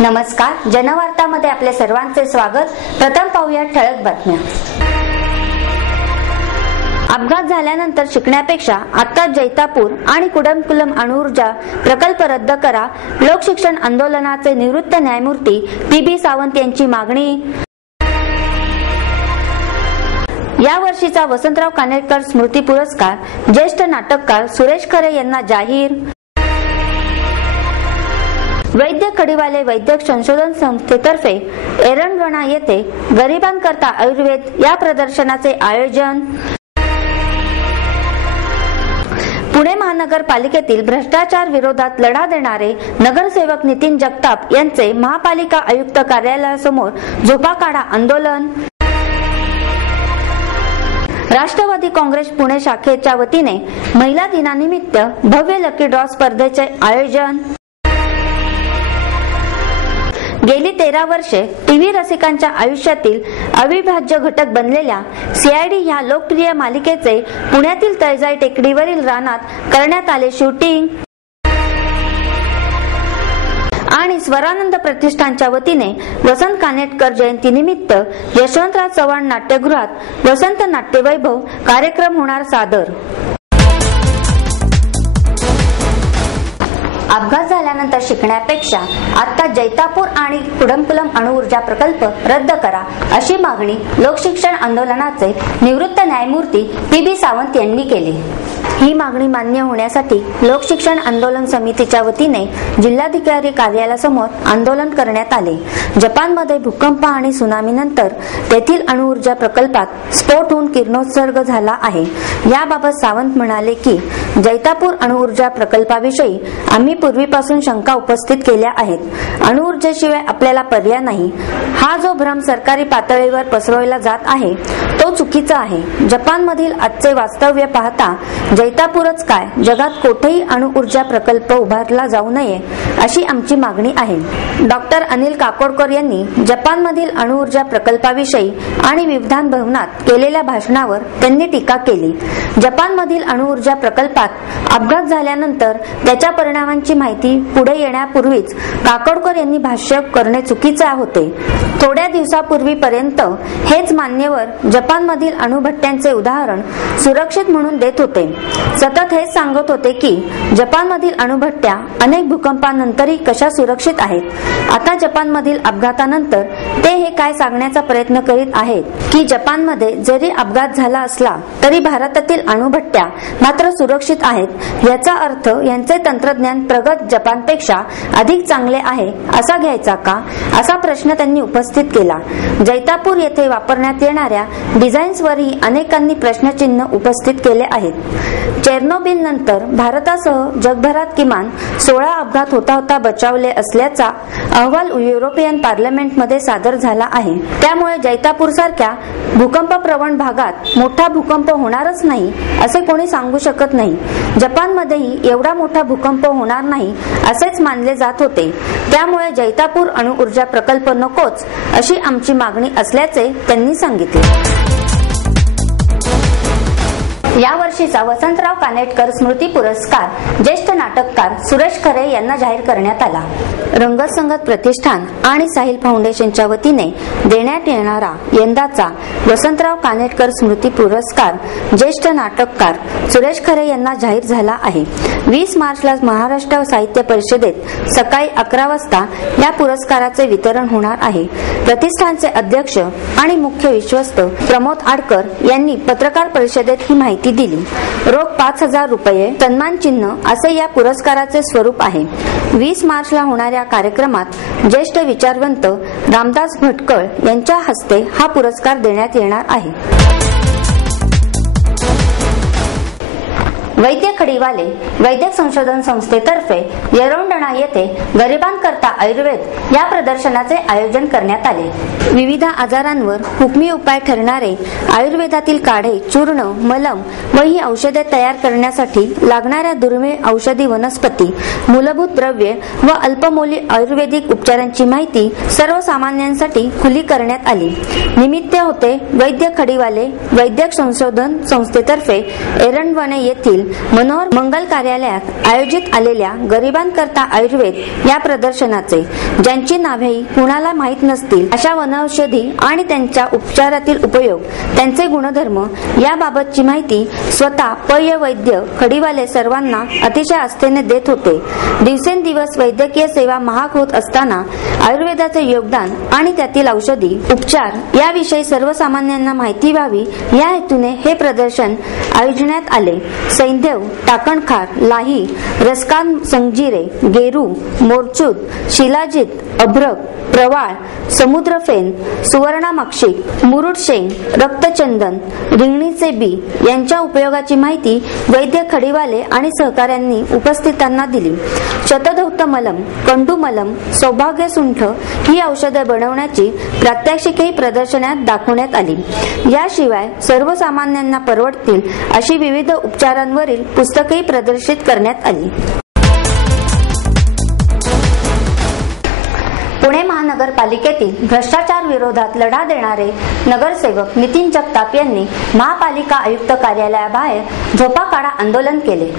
नमस्कार, जनवार्तामध्ये आपल्या सर्वांचे स्वागत. प्रथम पाहूया ठळक बातम्या. अपघात झाल्यानंतर शिकण्यापेक्षा आता जैतापूर आणि कुडमकुलम अणुऊर्जा प्रकल्प रद्द करा. लोकशिक्षण आंदोलनाचे निवृत्त न्यायमूर्ती PB सावंत यांची मागणी. या वर्षीचा वसंतराव कानेटकर स्मृती पुरस्कार ज्येष्ठ नाटककार सुरेश खरे यांना जाहीर. वैद्य खडीवाले वैद्यक संशोधन संस्थेतर्फे एरंडवणा येथे गरिबांकरता आयुर्वेद या प्रदर्शनाचे आयोजन. पुणे महानगरपालिकेतील भ्रष्टाचार विरोधात लढा देणारे नगरसेवक नितीन जगताप यांचे महापालिका आयुक्त कार्यालयासमोर झोपा काढा आंदोलन. राष्ट्रवादी काँग्रेस पुणे शाखेच्या वतीने महिला दिनानिमित्त भव्य लकी ड्रॉ स्पर्धेचे आयोजन. गेली 13 वर्षे टीव्ही रसिकांच्या आयुष्यातील अविभाज्य घटक बनलेल्या CID ह्या लोकप्रिय मालिकेचे पुण्यातील तळजाई टेकडीवरील रानात करण्यात आले शूटिंग. आणि स्वरानंद प्रतिष्ठानच्या वतीने वसंत कानेटकर जयंतीनिमित्त यशवंतराव चव्हाण नाट्यगृहात वसंत नाट्यवैभव कार्यक्रम होणार सादर. अपघात झाल्यानंतर शिकण्यापेक्षा आता जैतापूर आणि कुडमकुलम अणुऊर्जा प्रकल्प रद्द करा अशी मागणी लोकशिक्षण आंदोलनाचे निवृत्त न्यायमूर्ती PB सावंत यांनी केली. ही मागणी मान्य होण्यासाठी लोकशिक्षण आंदोलन समितीच्या वतीने जिल्हाधिकारी कार्यालयासमोर आंदोलन करण्यात आले. जपानमध्ये भूकंप आणि सुनामीनंतर तेथील अणुऊर्जा प्रकल्पात स्फोट होऊन किरणोत्सर्ग झाला आहे. याबाबत सावंत म्हणाले की जैतापूर अणुऊर्जा प्रकल्पाविषयी आम्ही पूर्वीपासून शंका उपस्थित केल्या आहेत. अणुऊर्जेशिवाय आपल्याला पर्याय नाही. हा जो भ्रम सरकारी पातळीवर पसरवला जात आहे तो चुकीचा आहे. जपानमधील आजचे वास्तव्य पाहता जैतापूरच काय जगात कोठेही अणुऊर्जा प्रकल्प उभारला जाऊ नये अशी आमची मागणी आहे. डॉक्टर अनिल काकोडकर यांनी जपानमधील अणुऊर्जा प्रकल्पाविषयी आणि विधान भवनात केलेल्या भाषणावर त्यांनी टीका केली. जपानमधील अणुऊर्जा प्रकल्पात अपघात झाल्यानंतर त्याच्या परिणामांची माहिती पुढे येण्यापूर्वीच काकोडकर यांनी भाष्य करणे चुकीचे होते. थोड्या दिवसापूर्वीपर्यंत हेच मान्यवर जपानमधील अणुभट्ट्यांचे उदाहरण सुरक्षित म्हणून देत होते. सतत हेच सांगत होते की जपानमधील अणुभट्ट्या अनेक भूकंपानंतरही कशा सुरक्षित आहेत. आता जपानमधील अपघातानंतर ते हे काय सांगण्याचा प्रयत्न करीत आहेत की जपानमध्ये जरी अपघात झाला असला तरी भारतातील अणुभट्ट्या मात्र सुरक्षित आहेत. याचा अर्थ यांचे तंत्रज्ञान प्रगत जपानपेक्षा अधिक चांगले आहे असा घ्यायचा का, असा प्रश्न त्यांनी उपस्थित केला. जैतापूर येथे वापरण्यात येणाऱ्या डिझाईन्सवरही अनेकांनी प्रश्नचिन्ह उपस्थित केले आहेत. चेर्नोबिल नंतर भारतासह जगभरात किमान 16 अपघात होता बचावले असल्याचा अहवाल युरोपियन पार्लमेंटमध्ये सादर झाला आहे. त्यामुळे जैतापूर सारख्या भूकंपप्रवण भागात मोठा भूकंप होणारच नाही असे कोणी सांगू शकत नाही. जपानमध्येही एवढा मोठा भूकंप होणार नाही असेच मानले जात होते. त्यामुळे जैतापूर अणुऊर्जा प्रकल्प नकोच अशी आमची मागणी असल्याचे त्यांनी सांगितले. या वर्षीचा वसंतराव कानेटकर स्मृती पुरस्कार ज्येष्ठ नाटककार सुरेश खरे यांना जाहीर करण्यात आला. रंगत संगत प्रतिष्ठान आणि साहिल फाउंडेशनच्या वतीने देण्यात येणारा यंदाचा वसंतराव कानेटकर स्मृती पुरस्कार ज्येष्ठ नाटककार सुरेश खरे यांना जाहीर झाला आहे. 20 मार्चला महाराष्ट्र साहित्य परिषदेत सकाळी 11 वाजता या पुरस्काराचे वितरण होणार आहे. प्रतिष्ठानचे अध्यक्ष आणि मुख्य विश्वस्त प्रमोद आडकर यांनी पत्रकार परिषदेत ही माहिती दिली. रोख 5,000 रुपये, सन्मान चिन्ह असे या पुरस्काराचे स्वरूप आहे. 20 मार्चला होणाऱ्या कार्यक्रमात ज्येष्ठ विचारवंत रामदास भटकळ यांच्या हस्ते हा पुरस्कार देण्यात येणार आहे. वैद्य खडीवाले वैद्यक संशोधन संस्थेतर्फे येरवंडणा येथे गरिबांकरता आयुर्वेद या प्रदर्शनाचे आयोजन करण्यात आले. विविध आजारांवर हुकमी उपाय ठरणारे आयुर्वेदातील काढे, चूर्ण, मलम व ही औषधे तयार करण्यासाठी लागणाऱ्या दुर्मिळ औषधी वनस्पती, मूलभूत द्रव्ये व अल्पमौली आयुर्वेदिक उपचारांची माहिती सर्वसामान्यांसाठी खुली करण्यात आली. निमित्त होते वैद्य खडीवाले वैद्यक संशोधन संस्थेतर्फे एरंडवणे येथील येथील मनोहर मंगल कार्यालयात आयोजित आलेल्या गरिबांकरता आयुर्वेद या प्रदर्शनाचे, ज्यांची नावेही कुणाला माहीत नसतील अशा वनौषधी आणि त्यांच्या उपचारातील उपयोग, त्यांचे गुणधर्म याबाबतची माहिती स्वतः पय वैद्य खडीवाले सर्वांना अतिशय आस्थेने देत होते. दिवसेंदिवस वैद्यकीय सेवा महाग होत असताना आयुर्वेदाचे योगदान आणि त्यातील औषधी उपचार याविषयी सर्वसामान्यांना माहिती व्हावी या हेतूने हे प्रदर्शन आयोजण्यात आले. सैंधव, टाकणखार, लाही, रसकान, संजिरे, गेरू, मोरचूद, शिलाजीत, अभ्रक, प्रवाळ, समुद्रफेन, सुवर्णामाक्षिक, मुरुड शेंग, रक्तचंदन, रिंगणीचे बी यांच्या उपयोगाची माहिती वैद्य खडीवाले आणि सहकाऱ्यांनी उपस्थितांना दिली. शतधौत मलम, कंडू मलम, सौभाग्य सुंठ ही औषधे बनवण्याची प्रात्यक्षिकेही प्रदर्शनात दाखवण्यात आली. याशिवाय सर्वसामान्यांना परवडतील अशी विविध उपचारांवरील पुस्तकेही प्रदर्शित करण्यात आली. पुणे महानगरपालिकेतील भ्रष्टाचार विरोधात लढा देणारे नगरसेवक नितीन जगताप यांनी महापालिका आयुक्त कार्यालयाबाहेर झोपा काढा आंदोलन केले.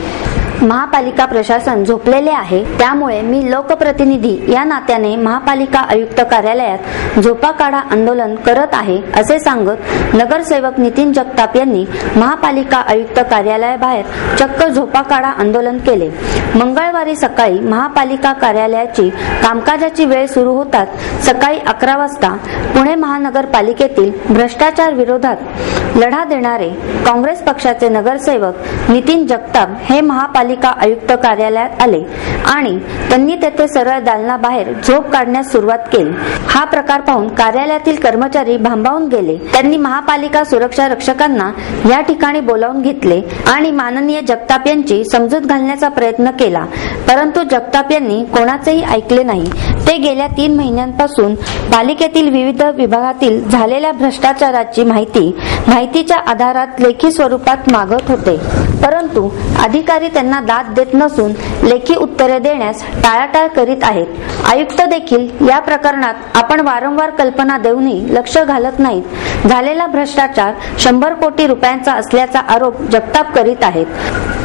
महापालिका प्रशासन झोपलेले आहे, त्यामुळे मी लोकप्रतिनिधी या नात्याने महापालिका आयुक्त कार्यालयात झोपा काढा आंदोलन करत आहे असे सांगत नगरसेवक नितीन जगताप यांनी महापालिका आयुक्त कार्यालयाबाहेर चक्क झोपा काढा आंदोलन केले. मंगळवारी सकाळी महापालिका कार्यालयाची कामकाजाची वेळ सुरू होताच सकाळी 11 वाजता पुणे महानगरपालिकेतील भ्रष्टाचार विरोधात लढा देणारे काँग्रेस पक्षाचे नगरसेवक नितीन जगताप हे महापालिका आयुक्त कार्यालयात आले आणि त्यांनी तेथे सरळ दालनाबाहेर झोप काढण्यास सुरुवात केली. हा प्रकार पाहून कार्यालयातील कर्मचारी भांबावून गेले. त्यांनी महापालिका सुरक्षा रक्षकांना या ठिकाणी बोलावून घेतले आणि माननीय जगताप यांची समजूत घालण्याचा प्रयत्न केला, परंतु जगताप यांनी कोणाचेही ऐकले नाही. ते गेल्या 3 महिन्यांपासून पालिकेतील विविध विभागातील झालेल्या भ्रष्टाचाराची माहितीच्या आधारात लेखी स्वरूपात मागत होते, परंतु अधिकारी त्यांना दाद देत नसून लेखी उत्तरे देण्यास टाळाटाळ करीत आहेत. आयुक्त देखील या प्रकरणात आपण वारंवार कल्पना देऊनही लक्ष घालत नाहीत. झालेला भ्रष्टाचार 100 कोटी रुपयांचा असल्याचा आरोप जगताप करीत आहेत.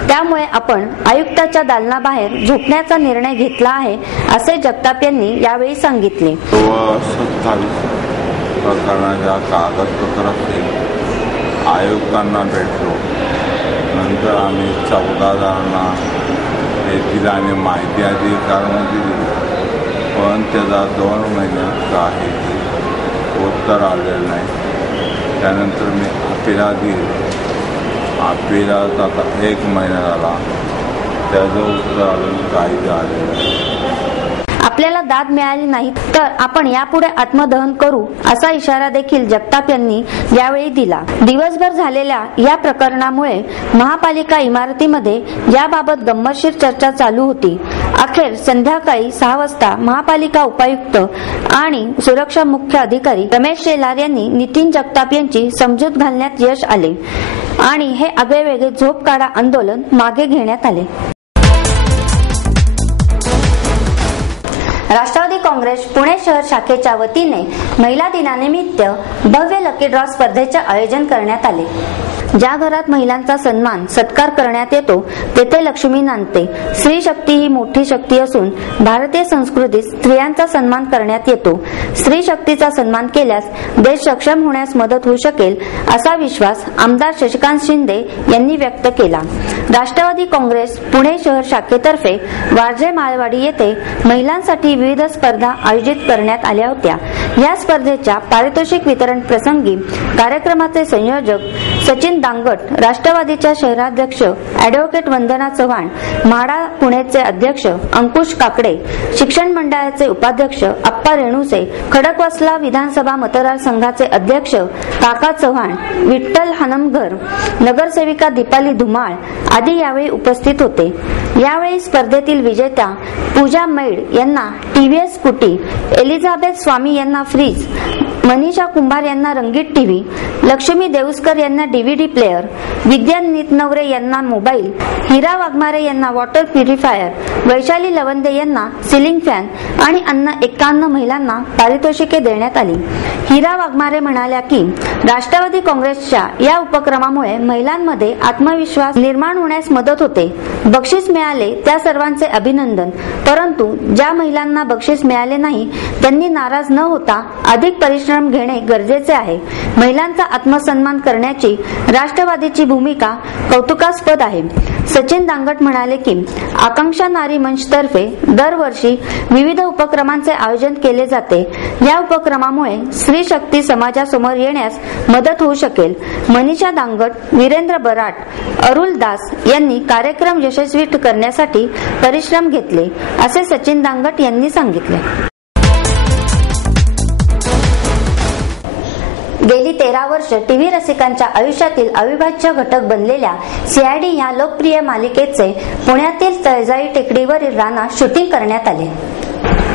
त्यामुळे आपण आयुक्ताच्या दालनाबाहेर झोपण्याचा निर्णय घेतला आहे असे जगताप यांनी यावेळी सांगितले. 27 प्रकरणाच्या कागदपत्राचे आयुक्तांना भेटलो. नंतर आम्ही 14 जणांना येथील आणि माहिती अधिकाऱ्यांना दिली, पण त्याचा 2 महिन्यात काही उत्तर आलेलं नाही. त्यानंतर मी अपिला दिली. अपिलात आता 1 महिना झाला, त्याचं उत्तर अजून काही झालेलं नाही. आपल्याला दाद मिळाली नाही तर आपण यापुढे आत्मदहन करू असा इशारा देखील जगताप यांनी यावेळी दिला. दिवसभर झालेल्या या प्रकरणामुळे महापालिका इमारतीमध्ये याबाबत गंमतशीर चर्चा चालू होती. अखेर संध्याकाळी 6 वाजता महापालिका उपायुक्त आणि सुरक्षा मुख्य अधिकारी रमेश शेलार यांनी नितीन जगताप यांची समजूत घालण्यात यश आले आणि हे आगळेवेगळे झोप काढा आंदोलन मागे घेण्यात आले. राष्ट्रवादी काँग्रेस पुणे शहर शाखेच्या वतीने महिला दिनानिमित्त भव्य लकी ड्रॉ स्पर्धेचे आयोजन करण्यात आले. ज्या घरात महिलांचा सन्मान सत्कार करण्यात येतो तेथे लक्ष्मी नांदते. स्त्री शक्ती ही मोठी शक्ती असून भारतीय संस्कृतीत स्त्रियांचा सन्मान करण्यात येतो. स्त्री शक्तीचा सन्मान केल्यास देश सक्षम होण्यास मदत होऊ शकेल असा विश्वास आमदार शशिकांत शिंदे यांनी व्यक्त केला. राष्ट्रवादी काँग्रेस पुणे शहर शाखेतर्फे वारजे माळवाडी येथे महिलांसाठी विविध स्पर्धा आयोजित करण्यात आल्या होत्या. या स्पर्धेच्या पारितोषिक वितरण प्रसंगी कार्यक्रमाचे संयोजक सचिन दांगट, राष्ट्रवादीच्या शहराध्यक्ष ॲडव्होकेट वंदना चव्हाण, म्हाडा पुणेचे अध्यक्ष अंकुश काकडे, शिक्षण मंडळाचे उपाध्यक्ष अप्पा रेणुसे, खडकवासला विधानसभा मतदारसंघाचे अध्यक्ष काका चव्हाण, विठ्ठल हनमघर, नगरसेविका दीपाली धुमाळ आदी यावेळी उपस्थित होते. यावेळी स्पर्धेतील विजेत्या पूजा मैड यांना टीव्हीएस स्कूटी, एलिझाबेथ स्वामी यांना फ्रीज, मनीषा कुंभार यांना रंगीत टीव्ही, लक्ष्मी देऊस्कर यांना DVD प्लेअर, विद्या नितनवरे यांना मोबाईल, हिरा वाघमारे यांना वॉटर प्युरिफायर, वैशाली लवंदे यांना सिलिंग फॅन आणि अन्य 51 महिलांना पारितोषिके देण्यात आली. हिरा वाघमारे म्हणाल्या की राष्ट्रवादी काँग्रेसच्या या उपक्रमामुळे महिलांमध्ये आत्मविश्वास निर्माण होण्यास मदत होते. बक्षीस मिळाले त्या सर्वांचे अभिनंदन, परंतु ज्या महिलांना बक्षीस मिळाले नाही त्यांनी नाराज न होता अधिक परिश्रम घेणे गरजेचे आहे. महिलांचा आत्मसन्मान करण्याची राष्ट्रवादीची भूमिका कौतुकास्पद आहे. सचिन दांगट म्हणाले की आकांक्षा नारी मंच तर्फे दरवर्षी विविध उपक्रमांचे आयोजन केले जाते. या उपक्रमामुळे स्त्री शक्ती समाजासमोर येण्यास मदत होऊ शकेल. मनीषा दांगट, वीरेंद्र बराट, अरुल दास यांनी कार्यक्रम यशस्वी करण्यासाठी परिश्रम घेतले असे सचिन दांगट यांनी सांगितले. गेली 13 वर्ष टीव्ही रसिकांच्या आयुष्यातील अविभाज्य घटक बनलेल्या CID ह्या लोकप्रिय मालिकेचे पुण्यातील तळजाई टेकडीवरील रानात शूटिंग करण्यात आले.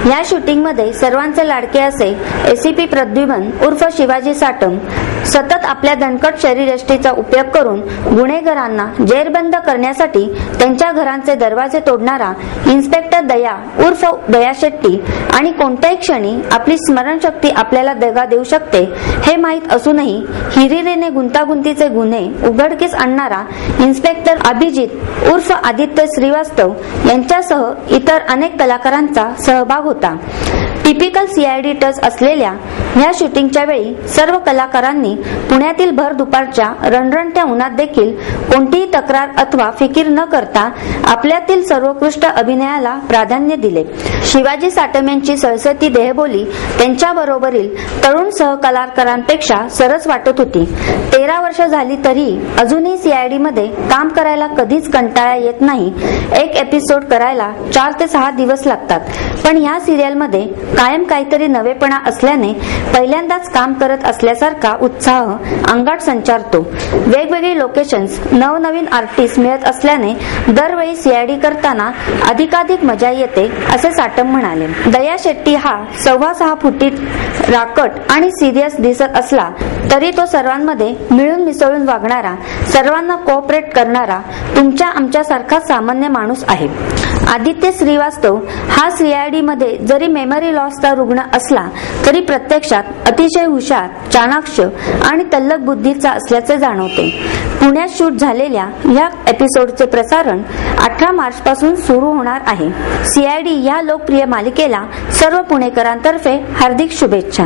या शूटिंगमध्ये सर्वांचे लाडके असे ACP प्रद्युम्न उर्फ शिवाजी साटम सतत आपल्या दणकट शरीरयष्टीचा उपयोग करून गुन्हेगारांना जेरबंद करण्यासाठी त्यांच्या घरांचे दरवाजे तोडणारा इन्स्पेक्टर दया उर्फ दया शेट्टी आणि कोणत्याही क्षणी आपली स्मरणशक्ती आपल्याला दगा देऊ शकते हे माहीत असूनही हिरिरीने गुंतागुंतीचे गुन्हे उघडकीस आणणारा इन्स्पेक्टर अभिजित उर्फ आदित्य श्रीवास्तव यांच्यासह इतर अनेक कलाकारांचा सहभाग होता. टिपिकल CID टच असलेल्या या शूटिंगच्या वेळी सर्व कलाकारांनी पुण्यातील भर दुपारच्या रणरणत्या उन्हात देखील कोणतीही तक्रार अथवा फिकीर न करता आपल्यातील सर्वोत्कृष्ट अभिनयाला प्राधान्य दिले. शिवाजी साटम यांची सळसळती देहबोली त्यांच्या बरोबरील तरुण सहकलाकारांपेक्षा सरस वाटत होती. 13 वर्ष झाली तरी अजूनही CID मध्ये काम करायला कधीच कंटाळा येत नाही. एक एपिसोड करायला 4 ते 6 दिवस लागतात, पण ह्या सिरियल मध्ये कायम काहीतरी नवेपणा असल्याने पहिल्यांदाच काम करत असल्यासारखा उत्साह अंगात संचारतो. वेगवेगळी लोकेशन्स, नवनवीन आर्टिस्ट मिळत असल्याने दरवेळी CID करताना अधिकाधिक मजा येते असे साटम म्हणाले. दया शेट्टी हा 6.25 फुटी राकट आणि सिरियस दिसत असला तरी तो सर्वांमध्ये मिळून मिसळून वागणारा, सर्वांना कोऑपरेट करणारा, तुमच्या आमच्यासारखा सामान्य माणूस आहे. आदित्य श्रीवास्तव हा CID मध्ये जरी मेमरी लॉसचा रुग्ण असला तरी प्रत्यक्षात अतिशय हुशार, चाणाक्ष आणि तल्लख बुद्धीचा असल्याचे जाणवते. पुण्यात शूट झालेल्या या एपिसोडचे प्रसारण 18 मार्च पासून सुरू होणार आहे. CID या लोकप्रिय मालिकेला सर्व पुणेकरांतर्फे हार्दिक शुभेच्छा.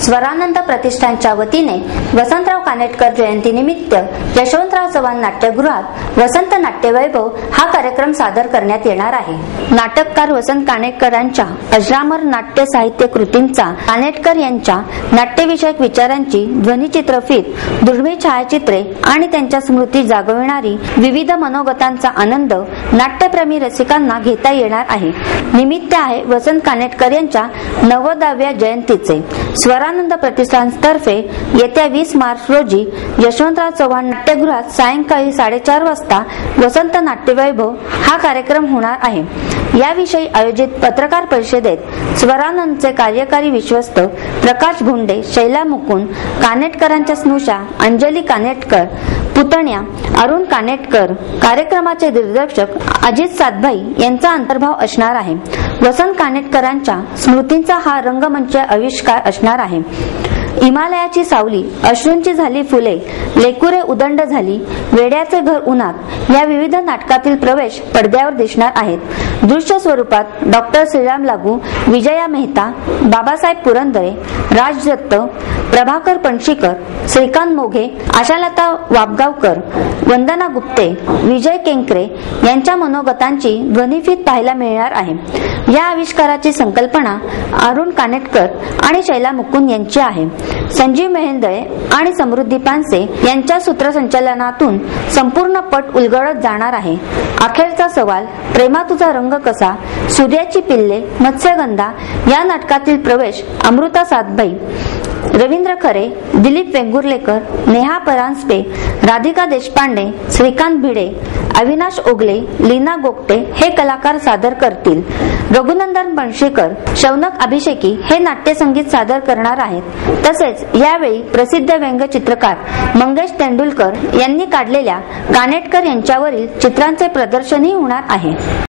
स्वरानंद प्रतिष्ठानच्या वतीने वसंतराव कानेटकर जयंतीनिमित्त यशवंतराव चव्हाण नाट्यगृहात वसंत नाट्यवैभव हा कार्यक्रम सादर करण्यात येणार आहे. नाटककार वसंत कानेटकरांच्या अजरामर नाट्य साहित्य कृतींचा, कानेटकर यांच्या नाट्यविषयक विचारांची ध्वनिचित्रफीत, दुर्मिळ छायाचित्रे आणि त्यांच्या स्मृती जागविणारी विविध मनोगतांचा आनंद नाट्यप्रेमी रसिकांना घेता येणार आहे. निमित्त आहे वसंत कानेटकर यांच्या 90व्या जयंतीचे. स्वरानंद प्रतिष्ठानतर्फे येत्या 20 मार्च रोजी यशवंतराव चव्हाण नाट्यगृहात सायंकाळी 4:30 वाजता वसंत नाट्यवैभव हा कार्यक्रम होणार आहे. याविषयी आयोजित पत्रकार परिषदेत स्वरानंदचे कार्यकारी विश्वस्त प्रकाश भोंडे, शैला मुकुंद, कानेटकरांच्या स्नुषा, अंजली कानेटकर, पुतण्या, अरुण कानेटकर, कार्यक्रमाचे दिग्दर्शक अजित सातभाई यांचा अंतर्भाव असणार आहे. वसंत कानेटकरांच्या स्मृतींचा हा रंगमंच आविष्कार असणार आहे. हिमालयाची सावली, अश्रूंची झाली फुले, लेकुरे उदंड झाली, वेड्याचे घर उन्हात या विविध नाटकातील प्रवेश पडद्यावर दिसणार आहेत. दृश्य स्वरूपात डॉक्टर श्रीराम लागू, विजया मेहता, बाबासाहेब पुरंदरे, राज दत्त, प्रभाकर पणशीकर, श्रीकांत मोघे, आशालता वाबगावकर, वंदना गुप्ते, विजय केंकरे यांच्या मनोगतांची ध्वनिफीत पाहायला मिळणार आहे. या आविष्काराची संकल्पना अरुण कानेटकर आणि शैला मुकुंद यांची आहे. संजीव मेहेंदळे आणि समृद्धी पानसे यांच्या सूत्रसंचालनातून संपूर्ण पट उलगडत जाणार आहे. अखेरचा सवाल, प्रेमा तुझा रंग कसा, सूर्याची पिल्ले, मत्स्यगंधा या नाटकातील प्रवेश अमृता सातभाई, रवींद्र खरे, दिलीप वेंगुर्लेकर, नेहा परांजपे, राधिका देशपांडे, श्रीकांत भिडे, अविनाश ओगले, लीना गोगटे हे कलाकार सादर करतील. रघुनंदन बनशेकर, शौनक अभिषेकी हे नाट्यसंगीत सादर करणार आहेत. तसेच यावेळी प्रसिद्ध व्यंगचित्रकार मंगेश तेंडुलकर यांनी काढलेल्या कानेटकर यांच्यावरील चित्रांचे प्रदर्शनही होणार आहे.